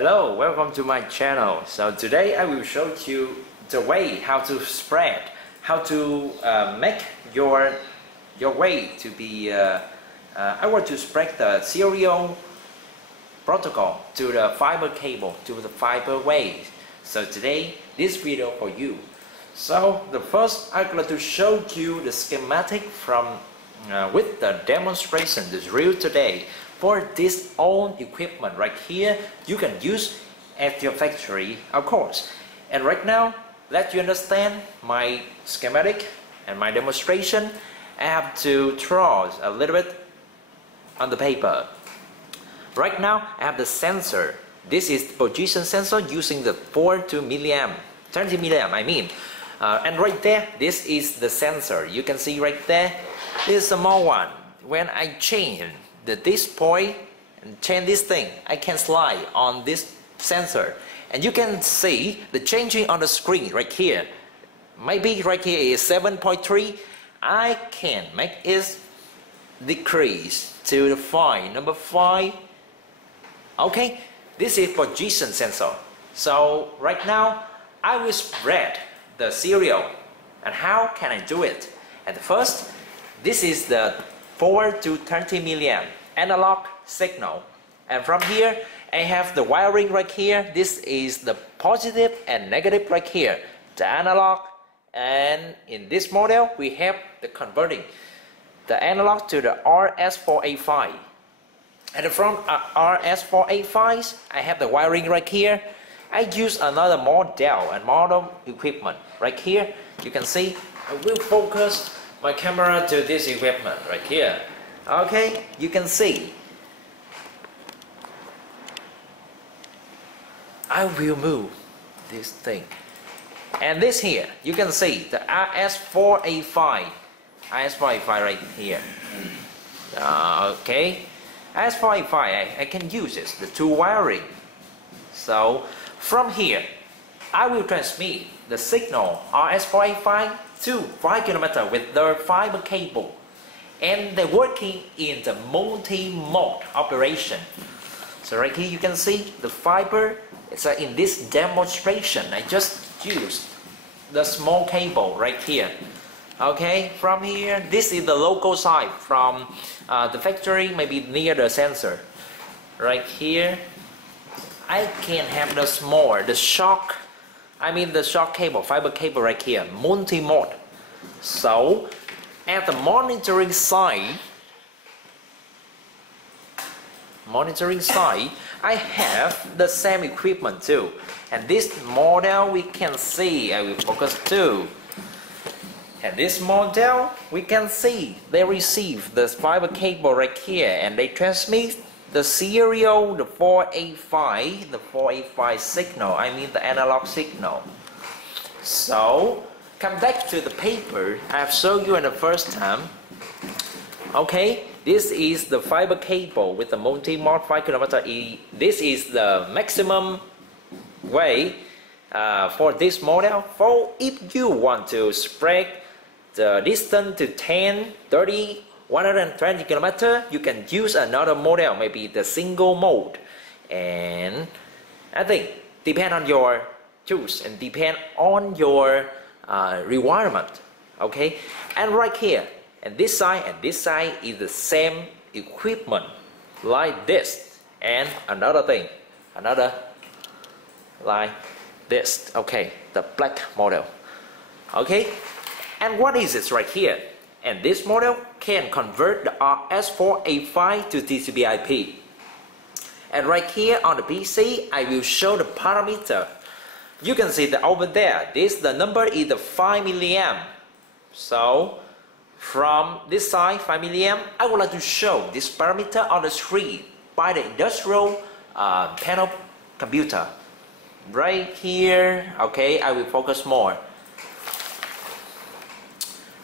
Hello, welcome to my channel. So today I will show you the way how to spread, how to make your way to be. I want to spread the serial protocol to the fiber cable, to the fiber way. So today this video for you. So the first I'm going to show you the schematic from with the demonstration, the drill today. For this own equipment right here, you can use at your factory, of course. And right now, let you understand my schematic and my demonstration. I have to draw a little bit on the paper. Right now, I have the sensor. This is the position sensor using the 4 milliamp, 20 milliamp, I mean. And right there, this is the sensor. You can see right there, this is a small one. When I change this point and change this thing, I can slide on this sensor. And you can see the changing on the screen right here. Maybe right here is 7.3. I can make it decrease to the 5, number 5. Okay, this is position sensor. So right now, I will spread the serial. And how can I do it? At first, this is the 4 to 30 milliamp analog signal, and from here I have the wiring right here. This is the positive and negative right here, the analog, and in this model we have the converting the analog to the RS485, and from RS485 I have the wiring right here. I use another model and model equipment right here. You can see I will focus my camera to this equipment right here. Okay, you can see. I will move this thing. And this here, you can see the RS485. RS485 right here. Okay, RS485, I can use this, the two wiring. So from here, I will transmit the signal RS485 to 5 km with the fiber cable. And they're working in the multi-mode operation. So right here you can see the fiber. It's in this demonstration. I just used the small cable right here. Okay, from here, this is the local side from the factory, maybe near the sensor. Right here, I can have the small, the shock cable, fiber cable right here, multi-mode. So at the monitoring side, I have the same equipment too. And this model we can see, I will focus too. And this model we can see they receive the fiber cable right here, and they transmit the serial, the 485 signal, I mean the analog signal. So come back to the paper I have shown you in the first time. Okay, this is the fiber cable with the multi-mode 5 km. This is the maximum way for this model. For if you want to spread the distance to 10, 30, 120 km, you can use another model, maybe the single mode. And I think depend on your tools and depend on your requirement. Okay, and right here and this side is the same equipment like this, and another thing, another like this. Okay, the black model. Okay, and what is this right here? And this model can convert the RS485 to TCP/IP. And right here on the PC, I will show the parameter. You can see that over there, the number is the 5 milliamp. So from this side, 5 milliamp, I would like to show this parameter on the screen by the industrial panel computer. Right here, okay, I will focus more.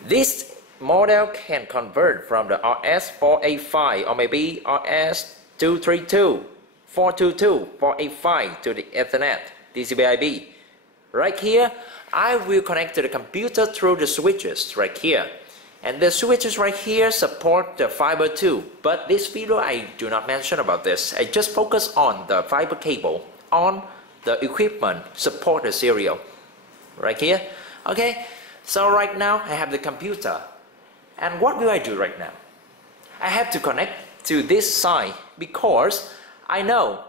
This model can convert from the RS485 or maybe RS232, 422, 485 to the Ethernet, TCP/IP. Right here, I will connect to the computer through the switches right here. And the switches right here support the fiber too. But this video I do not mention about this. I just focus on the fiber cable on the equipment support the serial right here. Okay, so right now I have the computer, and what will I do right now? I have to connect to this side because I know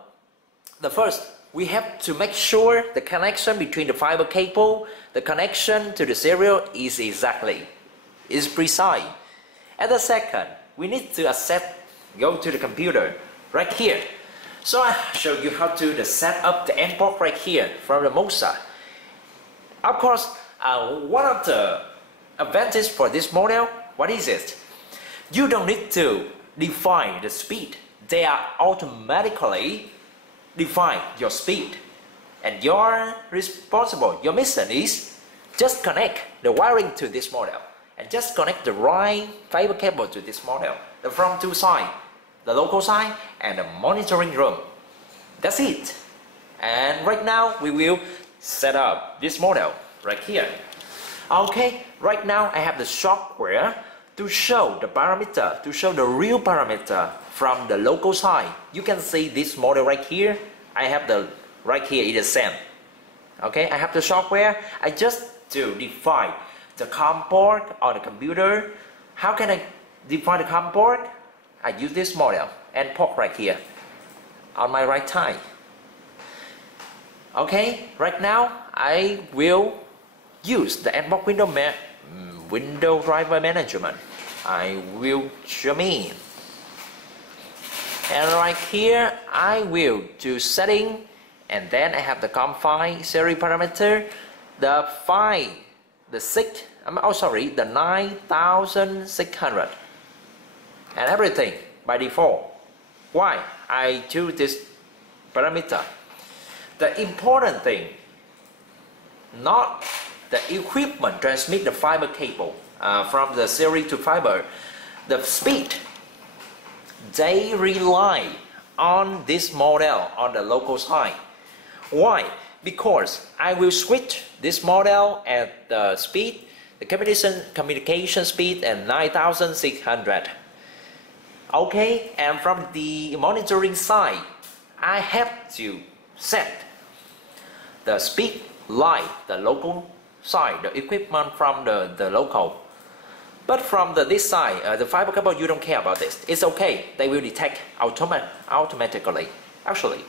the first we have to make sure the connection between the fiber cable, the connection to the serial is precise. And the second, we need to go to the computer right here. So I show you how to set up the end port right here from the remote side. Of course, one of the advantages for this model, what is it? You don't need to define the speed. They are automatically define your speed, and your mission is just connect the wiring to this model and just connect the right fiber cable to this model, from two sides, the local side and the monitoring room. That's it. And right now we will set up this model right here. Okay, right now I have the software to show the parameter, to show the real parameter from the local side. You can see this model right here. I have the right here is the same. Okay, I have the software. I just to define the COM port on the computer. How can I define the COM port? I use this model and port right here on my right side. Okay, right now I will use the Xbox window driver management. I will zoom in, and right here I will do setting, and then I have the COM file series parameter, the 9600 and everything by default. Why I choose this parameter? The important thing, not the equipment transmit the fiber cable from the series to fiber, the speed, they rely on this model on the local side. Why? Because I will switch this model at the speed, the communication speed at 9600. Okay, and from the monitoring side, I have to set the speed like the local side, the equipment from the local. But from this side, the fiber cable, you don't care about this. It's okay, they will detect automatically, actually.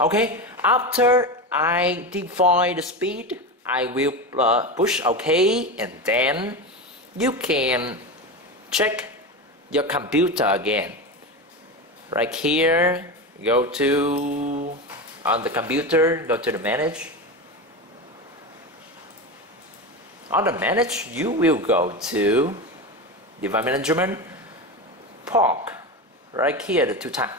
Okay, after I define the speed, I will push OK, and then you can check your computer again. Right here, go to, on the computer, go to the manage. On the manage, you will go to device management, port, right here, the two times.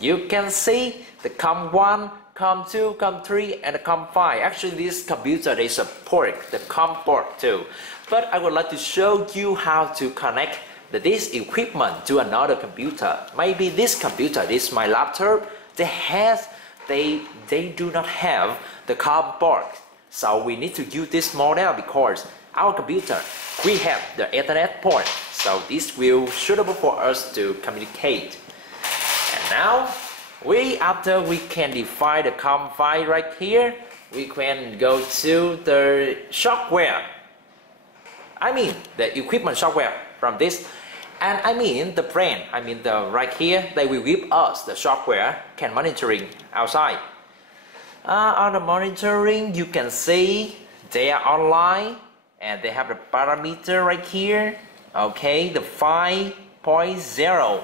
You can see the COM1, COM2, COM3, and the COM5. Actually, this computer, they support the COM port too. But I would like to show you how to connect this equipment to another computer. Maybe this computer, this my laptop, they do not have the COM port. So we need to use this model because our computer, we have the Ethernet port. So this will be suitable for us to communicate. And now, after we can define the COM file right here, we can go to the software. I mean the equipment software from this. And I mean the brand, right here, they will give us the software can monitoring outside. On the monitoring, you can see they are online and they have the parameter right here. Okay, the 5.0.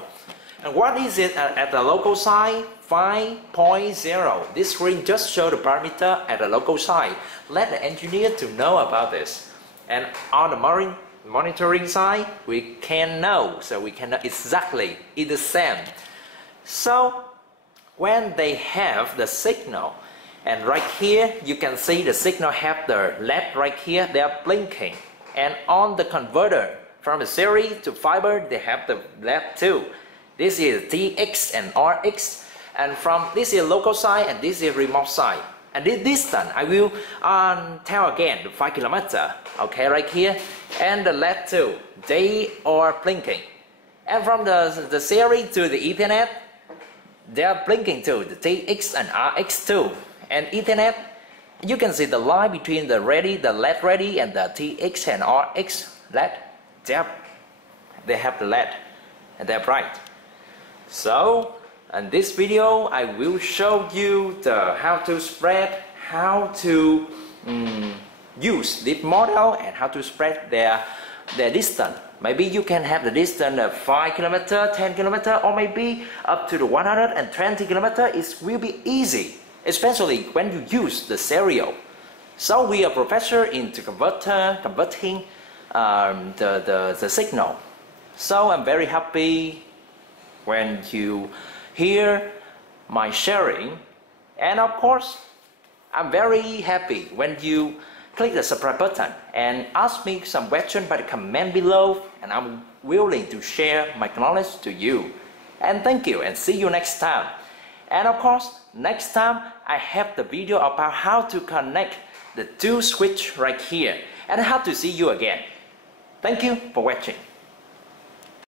And what is it at the local side? 5.0. This screen just shows the parameter at the local side. Let the engineer to know about this. And on the monitoring side, we can know. So we can know exactly it's the same. So when they have the signal, and right here you can see the signal have the LED right here, they are blinking. And on the converter from the series to fiber, they have the LED too. This is TX and RX, and from this is local side and this is remote side. And this distance I will tell again, the 5 kilometers. Okay, right here, and the LED too, they are blinking. And from the series to the Ethernet, they are blinking too, the TX and RX2. And Ethernet, you can see the line between the LED ready and the TX and RX LED. They have the LED and they're bright. So in this video I will show you how to spread, how to use this model and how to spread their distance. Maybe you can have the distance of 5 km, 10 km, or maybe up to the 120 km. It will be easy, especially when you use the serial. So we are professor into converting the signal. So I'm very happy when you hear my sharing, and of course I'm very happy when you click the subscribe button and ask me some questions by the comment below, and I'm willing to share my knowledge to you. And thank you, and see you next time. And of course, next time I have the video about how to connect the two switch right here, and I hope to see you again. Thank you for watching.